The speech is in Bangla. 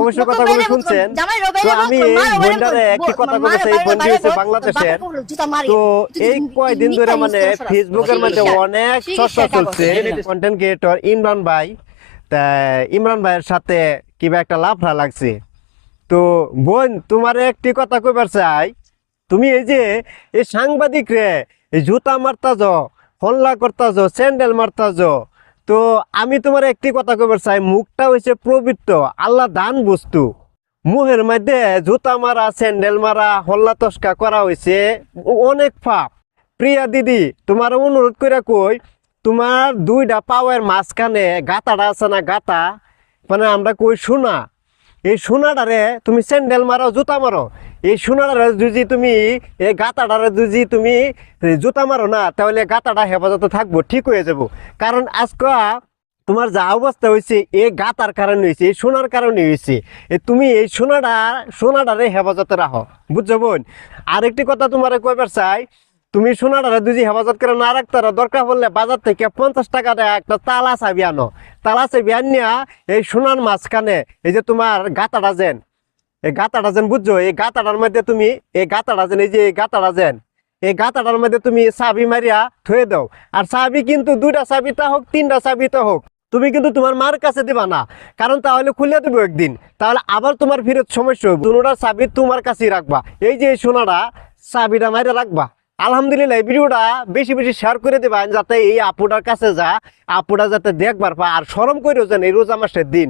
অবশ্যই কথাগুলো শুনছেন। তো আমি এই বোনটারে একটি কথা বলতে চাই, বোন হচ্ছে বাংলাদেশের। তো এই কয়দিন ধরে মানে ফেসবুকের মধ্যে অনেক চর্চা চলছে কন্টেন্ট ক্রিয়েটর ইমরান ভাই, তা ইমরান ভাইয়ের সাথে কিবা একটা লাফড়া লাগছে। তো বোন তোমার একটি কথা কইবার চাই, তুমি এই যে এই সাংবাদিক রে এই জুতা মারতাছ, হল্লা করতাছ, স্যান্ডেল মারতাছ, তো আমি তোমার একটি কথা কইবার চাই, মুখটা হইছে পবিত্র আল্লাহ দান বস্তু। মুহের মধ্যে জুতা মারা, স্যান্ডেল মারা, হল্লা তস্কা করা হয়েছে অনেক পাপ। প্রিয়া দিদি তোমার অনুরোধ করে কই, তোমার দুইটা পাওয়ের মাঝখানে গাতাটা আছে না, গাতা মানে আমরা কই সোনা, এই সোনাটারে তুমি স্যান্ডেল মারো, জুতা মারো, এই সোনাটারে যদি তুমি এই গাতাটারে যদি তুমি জুতা মারো না, তাহলে গাতাটা হেফাজতে থাকবো, ঠিক হয়ে যাব। কারণ আজকে তোমার যা অবস্থা হয়েছে এই গাতার কারণে হয়েছে, এই সোনার কারণে হয়েছে। তুমি এই সোনাটারে হেফাজতে রাখো, বুঝছো বোন? আরেকটি কথা তোমার কইবার চাই, তুমি সোনাটারে যদি হেফাজত করে না রাখতে দরকার পড়লে বাজার থেকে 50 টাকা দেয় একটা তালা চাবি আনো, তালা চাবি আনিয়া এই সোনার মাঝখানে এই যে তোমার গাতাটা যেন, এই গাতাটা যেন বুঝছো, এই গাতাটার মধ্যে তুমি এই গাতাটা যেন, এই যে এই গাতাটা যেন, এই গাতাটার মধ্যে তুমি চাবি মারিয়া থয়ে দাও। আর চাবি কিন্তু 2টা চাবিটা হোক 3টা চাবিটা হোক, তুমি কিন্তু তোমার মার কাছে দিবা না, কারণ তাহলে খুলে দেবো একদিন, তাহলে আবার তোমার ফিরত সমস্যা হবে। দুটোটা চাবি তোমার কাছেই রাখবা, এই যে এই সোনাটা চাবিটা মারিয়া রাখবা। আলহামদুলিল্লাহ, এই ভিডিওটা বেশি বেশি শেয়ার করে দেবা, যাতে এই আপুটার কাছে যা, আপুটা যাতে দেখবার পা আর শরম করেও যেন এই রোজা মাসের দিন